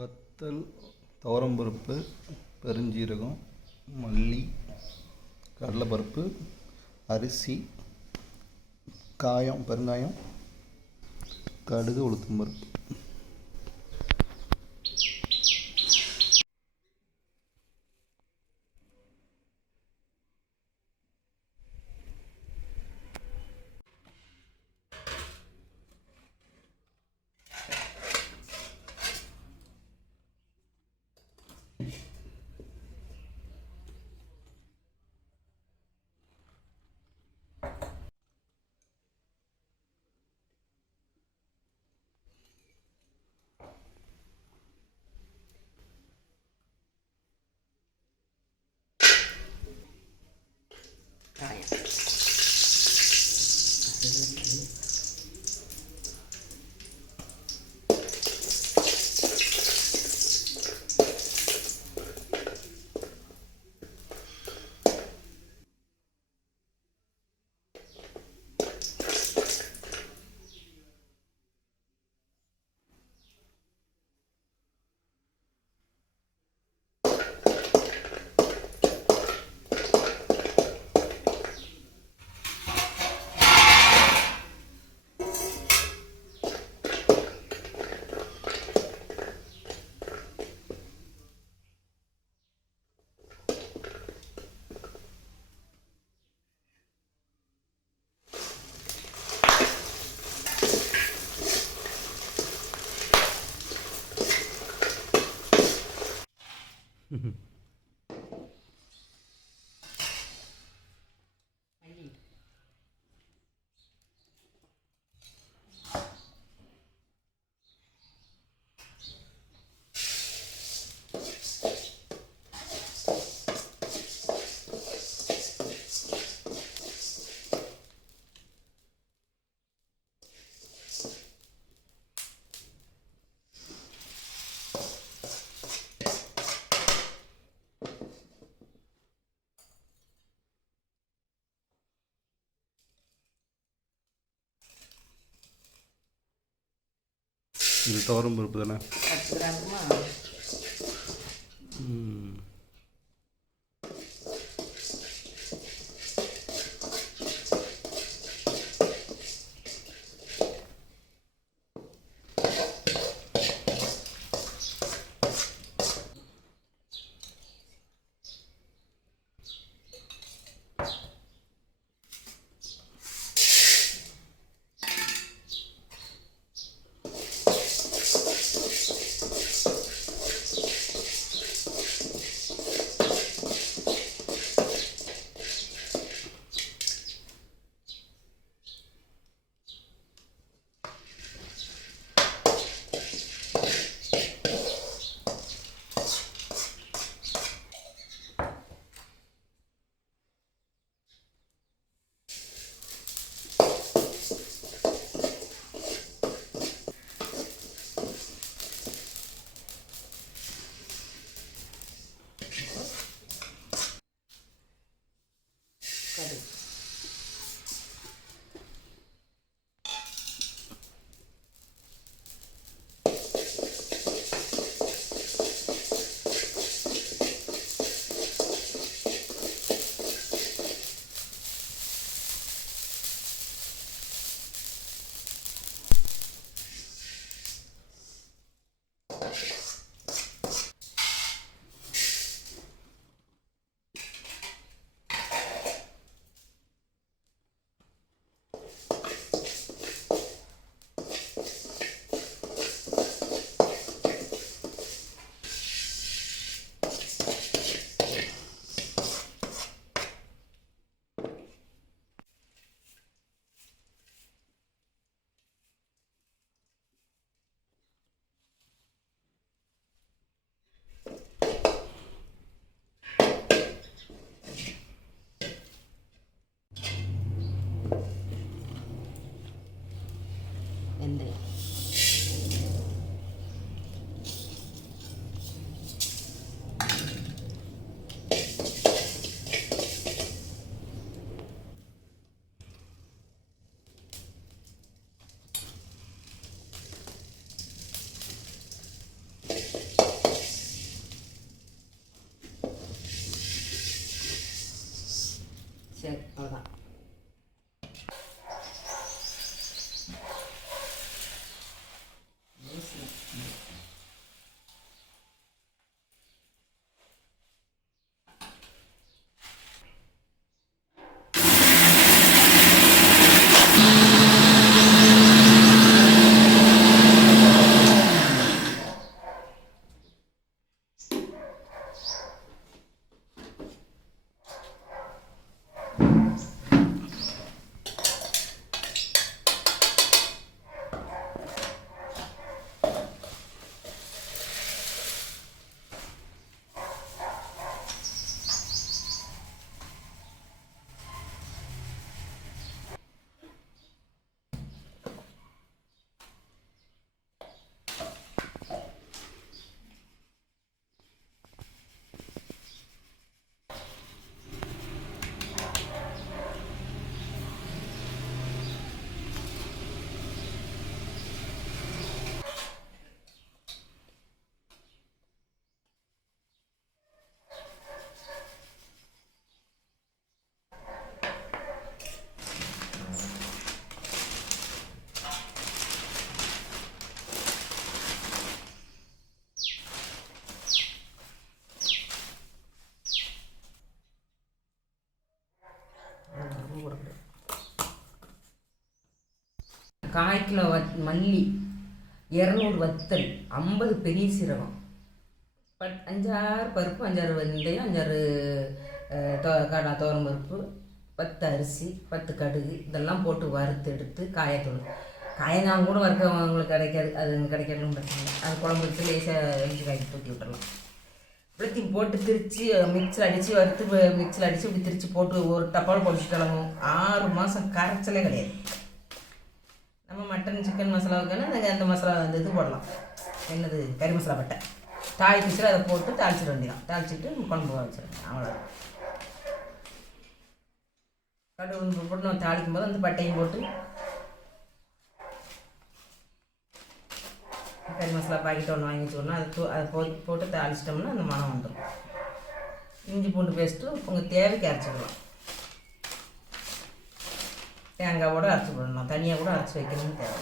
வத்தல், துவரம்பருப்பு, பெருஞ்சீரகம், மல்லி, கடலைப்பருப்பு, அரிசி, பெருங்காயம், கடுகு, உளுத்தம்பருப்பு. இது துவரம்பருப்பு தானே? 1/4 கிலோ மல்லி, 200 வத்தல், 50 பெரிய சீரகம், 5-6 பருப்பு, 5-6 வெந்தயம், 5-6 துவரம் பருப்பு, 10 அரிசி, 10 கடுகு இதெல்லாம் போட்டு வறுத்து எடுத்து காயத்தூள். காயங்காவும் கூட வறுக்க உங்களுக்கு கிடைக்காது, அது கிடைக்கணும் பிரச்சனை இல்லை. அது குழம்பு வச்சு லேசாக வெஞ்சு காய்ச்சி தூக்கி விட்டுறலாம். இப்படி போட்டு திரித்து மிக்ஸில் அடித்து வறுத்து மிக்ஸில் அடித்து இப்படி திரித்து போட்டு ஒரு டப்பாவில் பொடிச்சு கிளம்பும். 6 மாதம் கரைச்சலே கிடையாது. நம்ம மட்டன் சிக்கன் மசாலாவுக்கான அந்த மசாலா இது போடலாம், என்னது கறி மசாலா பட்டை தாளிப்பிச்சில் அதை போட்டு தாளிச்சிட வேண்டியதான். தாளிச்சிட்டு குழம்பு வச்சிடணும், அவ்வளோதான். கடுகு போட்டு நம்ம தாளிக்கும் போது அந்த பட்டையும் போட்டு கறி மசாலா பாக்கெட் ஒன்று வாங்கி வச்சுக்கணும். அதை போட்டு தாளிச்சிட்டோம்னா அந்த மனம் வந்துடும். இஞ்சி பூண்டு பேஸ்ட்டு உங்கள் தேவைக்கு அரைச்சிக்கலாம். தேங்காவோடு அரைச்சி போடணும், தனியாக கூட அரைச்சி வைக்கணும்னு தேவை.